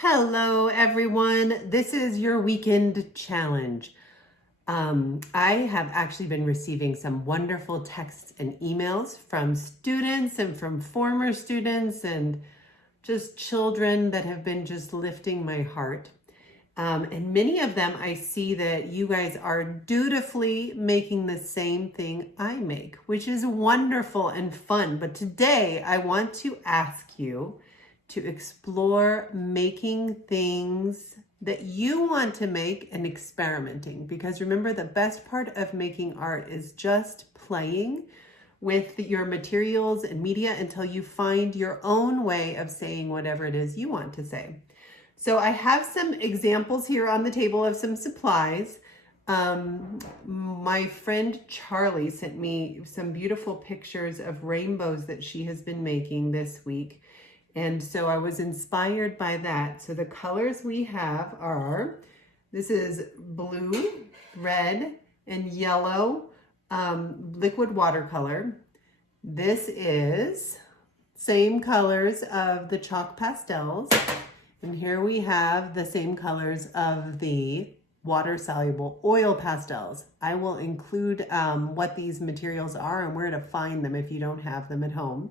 Hello, everyone. This is your weekend challenge. I have actually been receiving some wonderful texts and emails from students and from former students and just children that have been just lifting my heart. And many of them, I see that you guys are dutifully making the same thing I make, which is wonderful and fun. But today I want to ask you to explore making things that you want to make and experimenting. Because remember, the best part of making art is just playing with your materials and media until you find your own way of saying whatever it is you want to say. So I have some examples here on the table of some supplies. My friend Charlie sent me some beautiful pictures of rainbows that she has been making this week. And so I was inspired by that. So the colors we have are, this is blue, red, and yellow liquid watercolor. This is same colors of the chalk pastels. And here we have the same colors of the water-soluble oil pastels. I will include what these materials are and where to find them if you don't have them at home.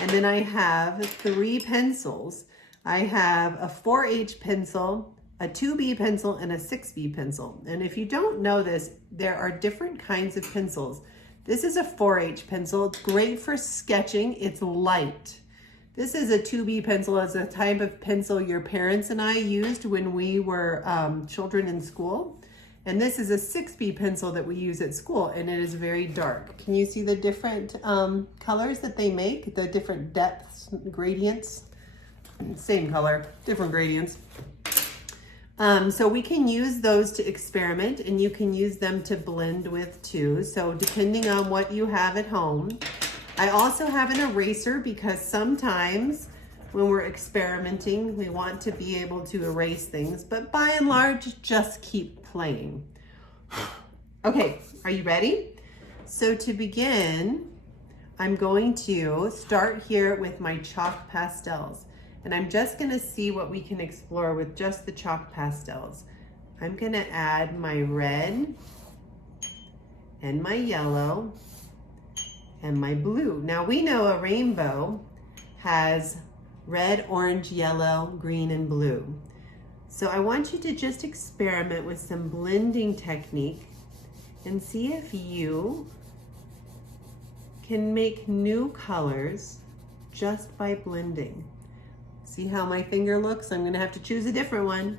And then I have 3 pencils. I have a 4H pencil, a 2B pencil, and a 6B pencil. And if you don't know this, there are different kinds of pencils. This is a 4H pencil. It's great for sketching. It's light. This is a 2B pencil. It's a type of pencil your parents and I used when we were children in school. And this is a 6B pencil that we use at school, and it is very dark. Can you see the different colors that they make? The different depths, gradients? Same color, different gradients. So we can use those to experiment, and you can use them to blend with too. So depending on what you have at home. I also have an eraser because sometimes when we're experimenting, we want to be able to erase things, but by and large, just keep playing. Okay, are you ready? So to begin, I'm going to start here with my chalk pastels, and I'm just gonna see what we can explore with just the chalk pastels. I'm gonna add my red and my yellow and my blue. Now we know a rainbow has red, orange, yellow, green, and blue. So I want you to just experiment with some blending technique and see if you can make new colors just by blending. See how my finger looks? I'm gonna have to choose a different one.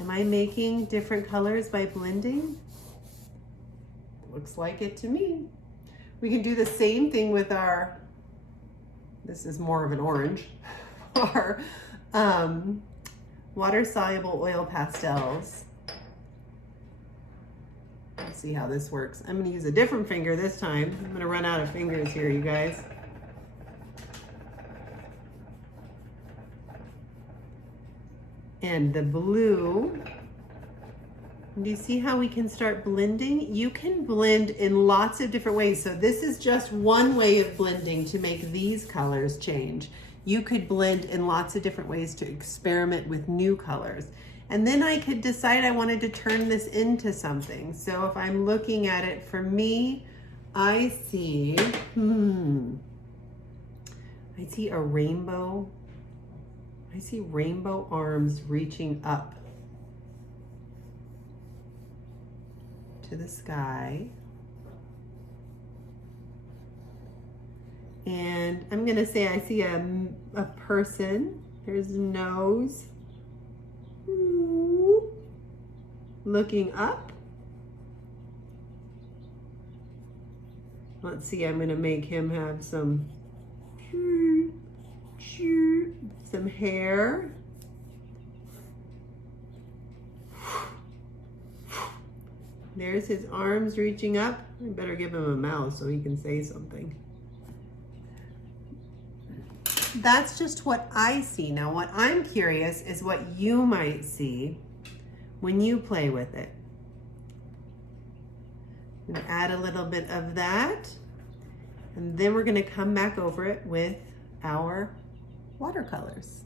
Am I making different colors by blending? Looks like it to me. We can do the same thing with our, this is more of an orange, our water-soluble oil pastels. Let's see how this works. I'm gonna use a different finger this time. I'm gonna run out of fingers here, you guys. And the blue. Do you see how we can start blending? You can blend in lots of different ways. So this is just one way of blending to make these colors change. You could blend in lots of different ways to experiment with new colors. And then I could decide I wanted to turn this into something. So if I'm looking at it, for me, I see a rainbow. I see rainbow arms reaching up to the sky. And I'm gonna say I see a person. There's a nose. Looking up. Let's see, I'm gonna make him have some hair. There's his arms reaching up. I better give him a mouth so he can say something. That's just what I see. Now, what I'm curious is what you might see when you play with it. I'm gonna add a little bit of that, and then we're gonna come back over it with our watercolors.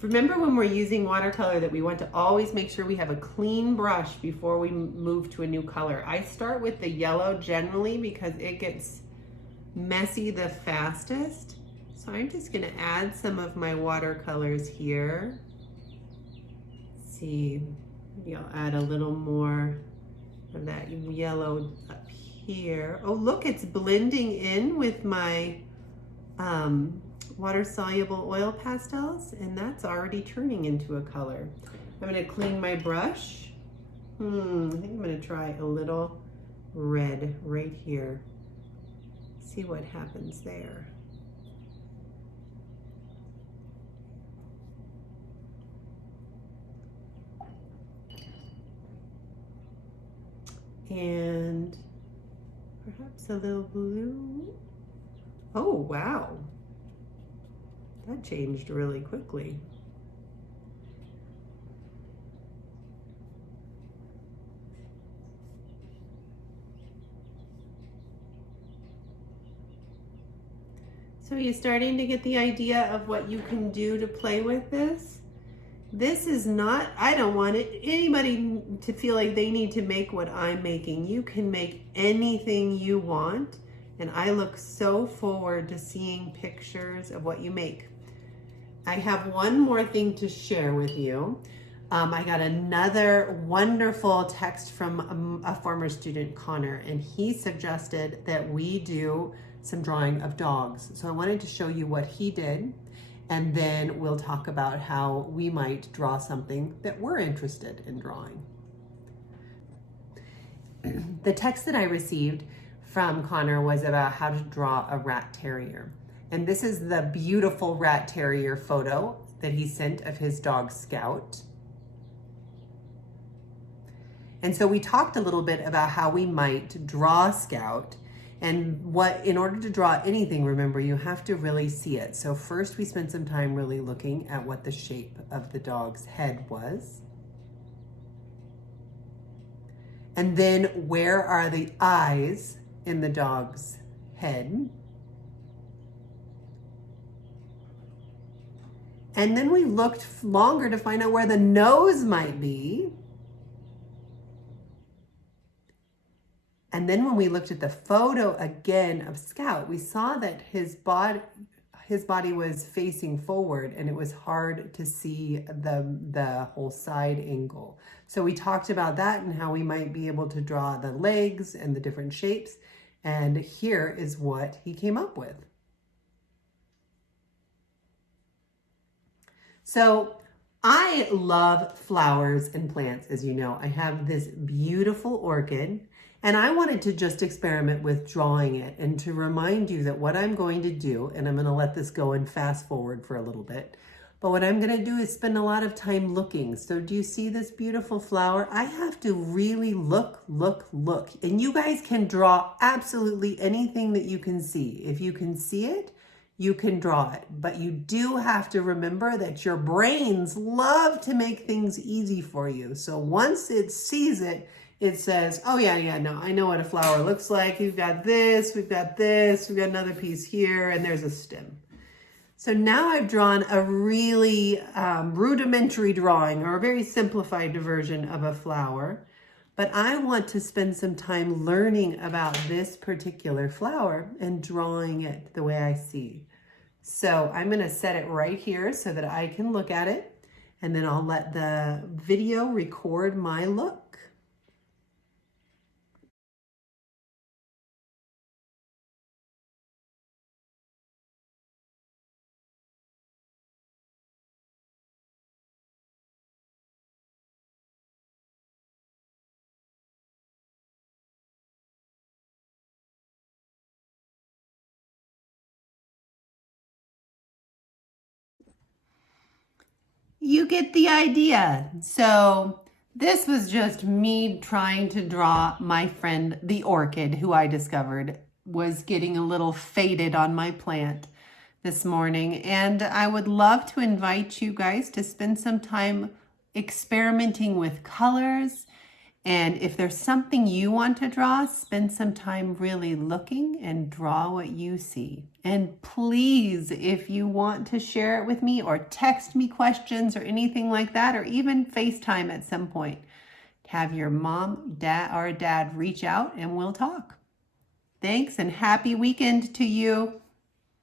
Remember when we're using watercolor that we want to always make sure we have a clean brush before we move to a new color. I start with the yellow generally because it gets messy the fastest. So I'm just gonna add some of my watercolors here. Let's see, maybe I'll add a little more of that yellow up here. Oh, look, it's blending in with my water-soluble oil pastels, and that's already turning into a color. I'm gonna clean my brush. I think I'm gonna try a little red right here. See what happens there. And perhaps a little blue. Oh, wow. That changed really quickly. So are you starting to get the idea of what you can do to play with this? This is not, I don't want anybody to feel like they need to make what I'm making. You can make anything you want, and I look so forward to seeing pictures of what you make. I have one more thing to share with you. I got another wonderful text from a former student, Connor, and he suggested that we do some drawing of dogs. So I wanted to show you what he did, and then we'll talk about how we might draw something that we're interested in drawing. The text that I received from Connor was about how to draw a rat terrier. And this is the beautiful rat terrier photo that he sent of his dog Scout. And so we talked a little bit about how we might draw Scout, and what, in order to draw anything, remember, you have to really see it. So first we spent some time really looking at what the shape of the dog's head was. And then where are the eyes in the dog's head? And then we looked longer to find out where the nose might be. And then when we looked at the photo again of Scout, we saw that his body was facing forward, and it was hard to see the whole side angle. So we talked about that and how we might be able to draw the legs and the different shapes. And here is what he came up with. So I love flowers and plants, as you know. I have this beautiful orchid, and I wanted to just experiment with drawing it and to remind you that what I'm going to do, and I'm going to let this go and fast forward for a little bit, but what I'm going to do is spend a lot of time looking. So do you see this beautiful flower? I have to really look. And you guys can draw absolutely anything that you can see. If you can see it, you can draw it. But you do have to remember that your brains love to make things easy for you. So once it sees it, it says, oh yeah, no, I know what a flower looks like. We've got this, we've got this, we've got another piece here, and there's a stem. So now I've drawn a really rudimentary drawing, or a very simplified version of a flower, but I want to spend some time learning about this particular flower and drawing it the way I see. So I'm gonna set it right here so that I can look at it, and then I'll let the video record my look. You get the idea. So this was just me trying to draw my friend, the orchid, who I discovered was getting a little faded on my plant this morning. And I would love to invite you guys to spend some time experimenting with colors And if there's something you want to draw, spend some time really looking and draw what you see. And please, if you want to share it with me or text me questions or anything like that, or even FaceTime at some point, have your mom, dad, or dad reach out and we'll talk. Thanks and happy weekend to you.